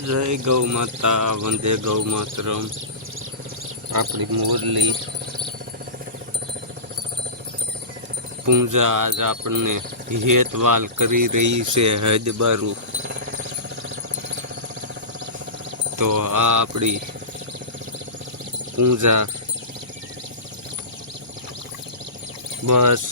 જય ગૌ માતા, વંદે ગૌ માતરમ. આપણી મોરલી પૂંજા આજ આપણને હેતવાલ કરી રહી છે હૈદબારું. તો આ આપણી પૂંજા બસ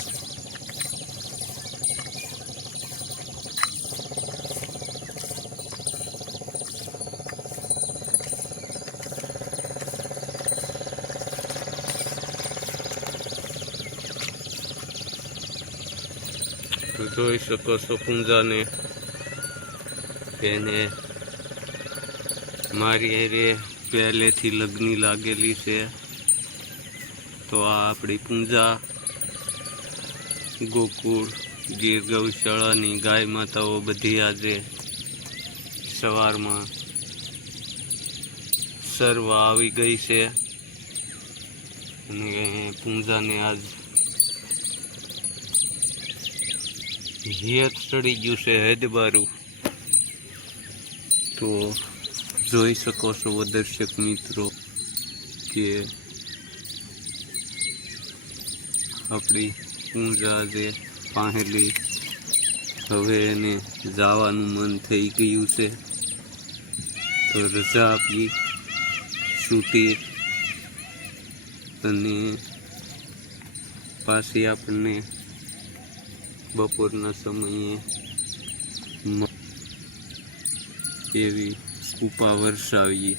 જોઈ શકો છો પૂંજાને. એને મારી હારે પહેલેથી લગ્ન લાગેલી છે. તો આ આપણી પૂંજા ગોકુળ ગીર ગૌશાળાની ગાય માતાઓ બધી આજે સવારમાં સરવા આવી ગઈ છે. અને પૂંજાને આજ હેત ચડી ગયું છે હૈદબારું. તો જોઈ શકો છો દર્શક મિત્રો કે આપણી પૂંજા જે પાહેલી હવે એને જવાનું મન થઈ ગયું છે. તો રજા આપી છૂટી અને પાછી આપણને બપોરના સમયે એવી કૃપા વરસાવીએ.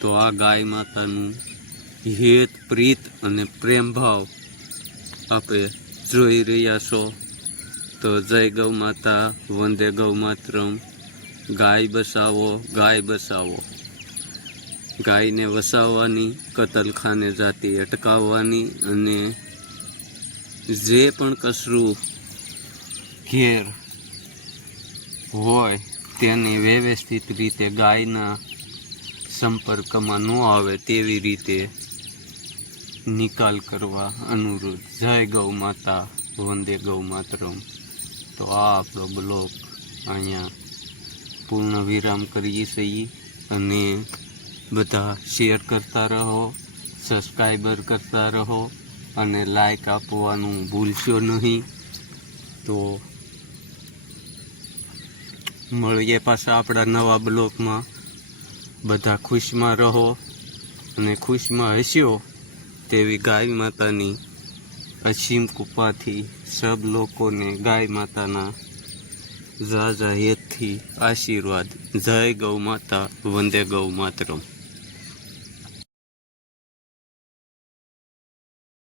તો આ ગાય માતાનું હેત પ્રીત અને પ્રેમ ભાવ આપે જોઈ રહ્યા છો. તો જય ગૌ માતા, વંદે ગૌ માતરમ. ગાય બસાવો, ગાય બસાવો. ગાયને વસાવવાની, કતલખાને જાતી અટકાવવાની અને જે પણ કચરું ઘેર હોય તેની વ્યવસ્થિત રીતે ગાયના સંપર્કમાં ન આવે તેવી રીતે નિકાલ કરવા અનુરોધ. જય ગૌ માતા, વંદે ગૌ માતરમ. તો આ આપણો બ્લોગ અહીંયા પૂર્ણ વિરામ કરીએ છીએ. અને બધા શેર કરતા રહો, સબસ્ક્રાઈબર કરતા રહો અને લાઈક આપવાનું ભૂલશો નહીં. તો મળીએ પાછા આપણા નવા બ્લોગમાં. બધા ખુશમાં રહો અને ખુશમાં હસ્યો તેવી ગાય માતાની અસીમ કૃપાથી સબ લોકોને ગાય માતાના ઝાઝા હેતથી આશીર્વાદ. જય ગૌ માતા, વંદે ગૌ માતરમ.